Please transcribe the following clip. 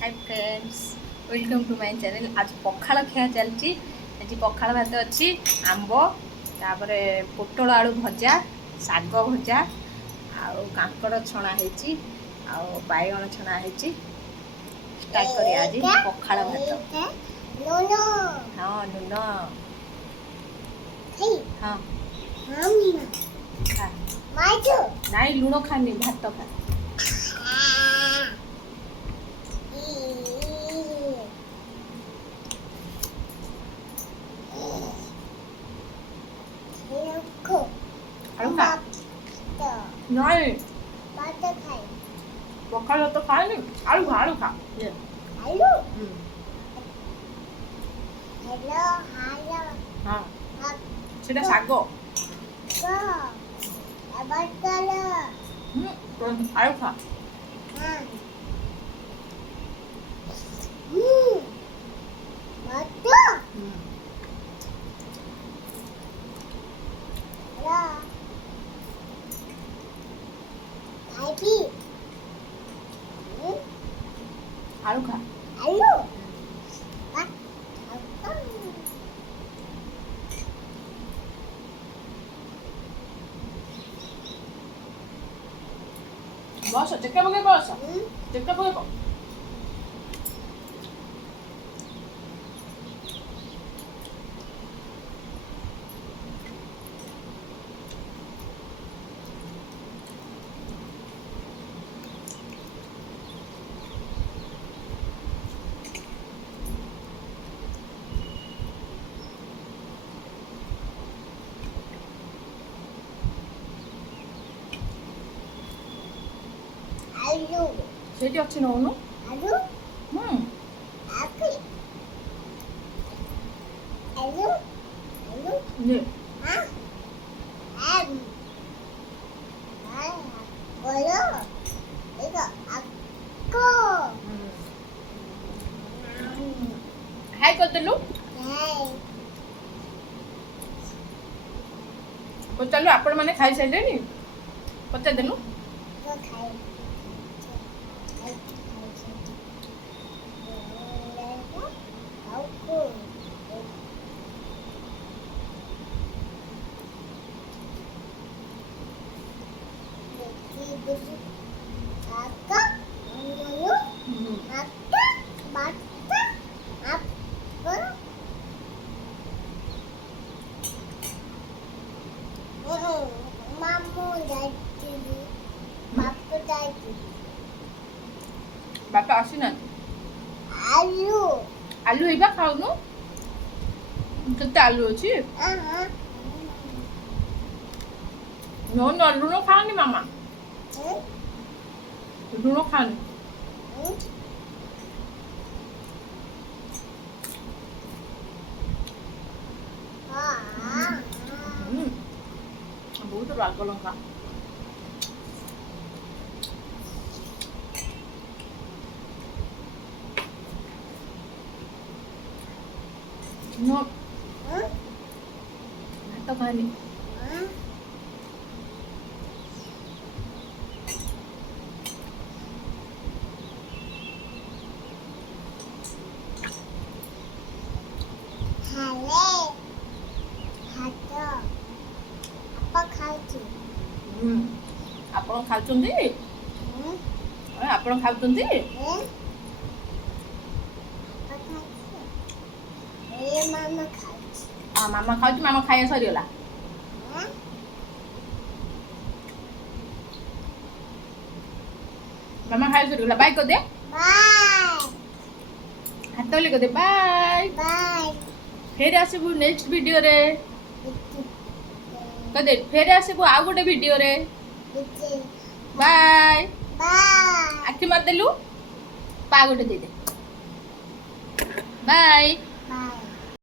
Hi friends, welcome to my channel. आज पखाल खिया चलती। आज पखाल भात अच्छी आंब तापर पोटल आलू भजा शाग भजा आउ कांकड़ छणा होती बैगण छणा होती। स्टार्ट करिए आज पखाल भात। हाँ नुन हाँ खा नाई लुण खानी भात खा। आलू खा नहीं पखाल तो खाए नहीं। आलू खा आलू खा ये हेलो हेलो हाँ সেটা শাগ আলু খা। আলু খা বস চেকা পকে বস চেকা পকে কর। সেটি হচ্ছে না অনু নে হাই কর দেলু পচালু আপন মানে খাই সাইলেনি পচা দেলু বাপা আসি না আলু আলু এইবা খাওনু কেতে আলু ଅଛି नो नो लुण खाओनी मामा लुण खाओनी बहुत राग लंका नो भात खानी ଆପଣ ଖାଉଛନ୍ତି ଆପଣ ଖାଉଛନ୍ତି ମାମା ଖାଉଛି ମାମା ଖାଇବା ସରିଗଲା ମାମା ଖାଇବା ସରିଗଲା ବାଇ କରିଦେ ହାତ ହଲି କରିଦେ ବାଇ ଫେର ଆସିବୁ ନେକ୍ସଟ ଭିଡିଓରେ କହିଦେ ଫେର ଆସିବୁ ଆଉ ଗୋଟେ ଭିଡିଓରେ ବାଇ ଆଖି ମାରିଦେଲୁ ପା ଗୋଟେ ଦେଇଦେ ବାଇ।